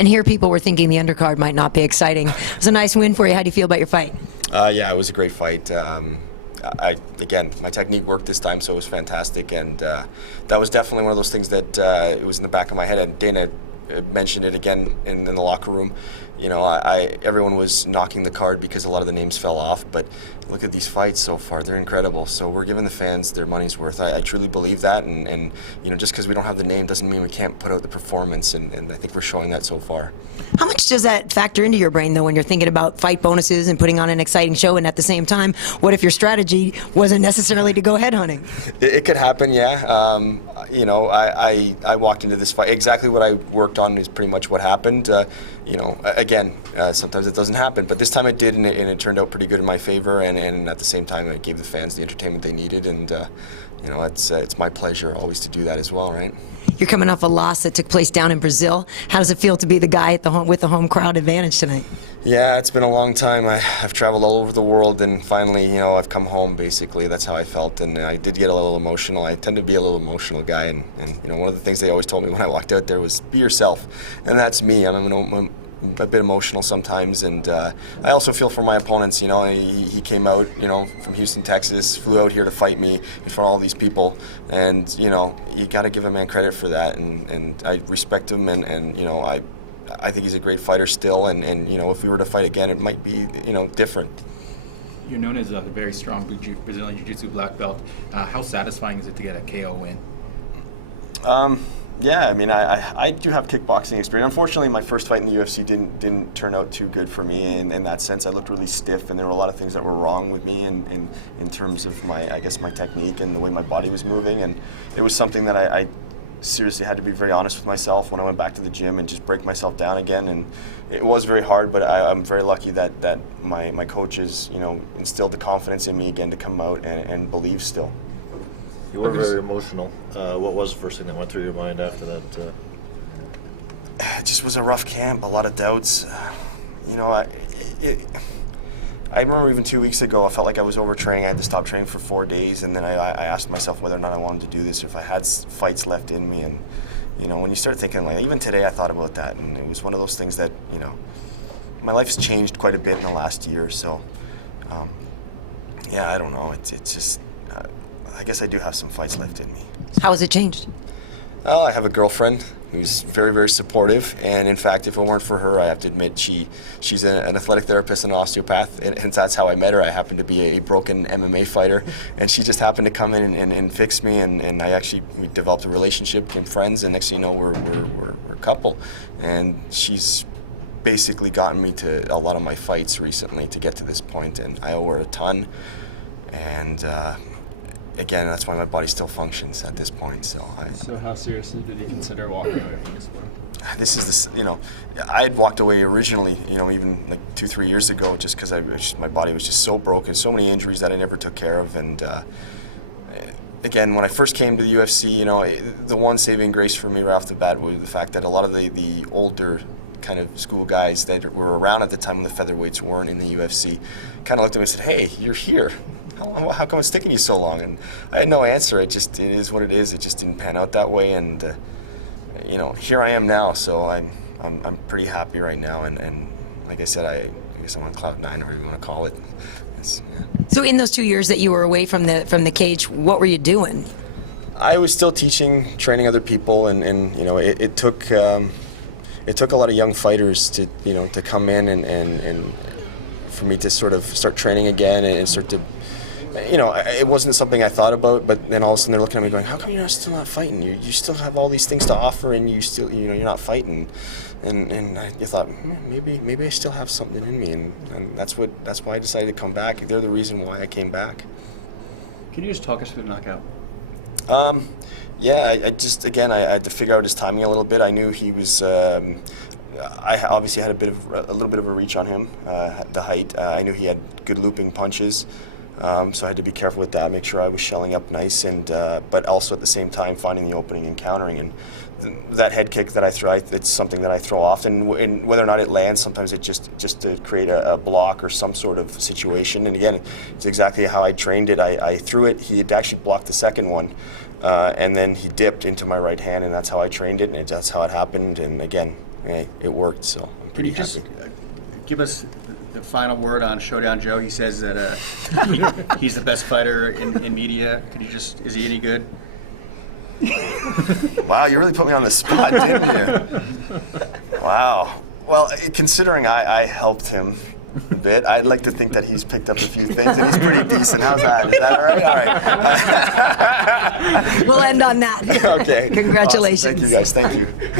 And here people were thinking the undercard might not be exciting. It was a nice win for you. How do you feel about your fight? Yeah, it was a great fight. Again, my technique worked this time, so it was fantastic. And that was definitely one of those things that it was in the back of my head. And Dana mentioned it again in the locker room. You know, everyone was knocking the card because a lot of the names fell off, but look at these fights so far. They're incredible. So we're giving the fans their money's worth. I truly believe that, and you know, just because we don't have the name doesn't mean we can't put out the performance, and I think we're showing that so far. How much does that factor into your brain, though, when you're thinking about fight bonuses and putting on an exciting show, and at the same time, what if your strategy wasn't necessarily to go headhunting? It could happen, yeah. You know, I walked into this fight, exactly what I worked on is pretty much what happened. You know, again, sometimes it doesn't happen, but this time it did, and it turned out pretty good in my favor, and at the same time, it gave the fans the entertainment they needed, and you know, it's my pleasure always to do that as well, right? You're coming off a loss that took place down in Brazil. How does it feel to be the guy at the with the home crowd advantage tonight? Yeah, it's been a long time. I've traveled all over the world, and finally, you know, I've come home, basically. That's how I felt, and I did get a little emotional. I tend to be a little emotional guy, and you know, one of the things they always told me when I walked out there was, be yourself, and that's me. I'm a bit emotional sometimes, and I also feel for my opponents. You know, he came out, you know, from Houston, Texas, flew out here to fight me in front of all these people, and you know, you got to give a man credit for that, and I respect him, and you know, I think he's a great fighter still, and you know, if we were to fight again, it might be, you know, different. You're known as a very strong Brazilian Jiu-Jitsu black belt. How satisfying is it to get a KO win? Yeah, I mean, I do have kickboxing experience. Unfortunately, my first fight in the UFC didn't turn out too good for me in that sense. I looked really stiff, and there were a lot of things that were wrong with me in terms of my technique and the way my body was moving. And it was something that I seriously had to be very honest with myself when I went back to the gym and just break myself down again. And it was very hard, but I'm very lucky that my coaches, you know, instilled the confidence in me again to come out and believe still. You were very emotional. What was the first thing that went through your mind after that? It just was a rough camp, a lot of doubts. You know, I remember even 2 weeks ago, I felt like I was overtraining. I had to stop training for 4 days, and then I asked myself whether or not I wanted to do this, or if I had fights left in me. And you know, when you start thinking, like, even today I thought about that, and it was one of those things that, you know, my life has changed quite a bit in the last year. So, yeah, I don't know. It's just. I guess I do have some fights left in me. How has it changed? Well, I have a girlfriend who's very, very supportive, and in fact, if it weren't for her, I have to admit she's an athletic therapist and an osteopath, and that's how I met her. I happened to be a broken MMA fighter, and she just happened to come in and fix me, and we developed a relationship, became friends, and next thing you know, we're a couple, and she's basically gotten me to a lot of my fights recently to get to this point, and I owe her a ton, and again, that's why my body still functions at this point. So how seriously did you consider walking away from the sport? You know, I had walked away originally, you know, even like 2-3 years ago, just because my body was just so broken, so many injuries that I never took care of. And again, when I first came to the UFC, you know, the one saving grace for me right off the bat was the fact that a lot of the older kind of school guys that were around at the time when the featherweights weren't in the UFC kind of looked at me and said, "Hey, you're here. How come it's taking you so long?" And I had no answer. It is what it is. It just didn't pan out that way, and you know, here I am now. So I'm pretty happy right now, and like I said, I guess I'm on cloud 9, or whatever you want to call it. Yeah. So in those 2 years that you were away from the cage, what were you doing? I was still teaching, training other people, and you know, it took a lot of young fighters to, you know, to come in and for me to sort of start training again and start to, you know, it wasn't something I thought about, but then all of a sudden they're looking at me going, "How come you're still not fighting? You still have all these things to offer, and you still, you know, you're not fighting." And I thought, maybe I still have something in me, and that's why I decided to come back. They're the reason why I came back. Can you just talk us through the knockout? Yeah, I just, again, I had to figure out his timing a little bit. I knew he was. I obviously had a little bit of a reach on him, the height. I knew he had good looping punches. So I had to be careful with that, make sure I was shelling up nice, and but also at the same time finding the opening and countering. And that head kick that I throw, it's something that I throw often. And whether or not it lands, sometimes it just to create a block or some sort of situation. And again, it's exactly how I trained it. I threw it. He had actually blocked the second one, and then he dipped into my right hand, and that's how I trained it, and that's how it happened. And again, hey, it worked. So I'm Can pretty you just happy. give us the final word on Showdown Joe? He says that he's the best fighter in media. Could you just, is he any good? Wow, you really put me on the spot, didn't you? Wow. Well, considering I helped him a bit, I'd like to think that he's picked up a few things, and he's pretty decent. How's that? Is that all right? All right. We'll end on that. Okay. Congratulations. Awesome. Thank you, guys. Thank you.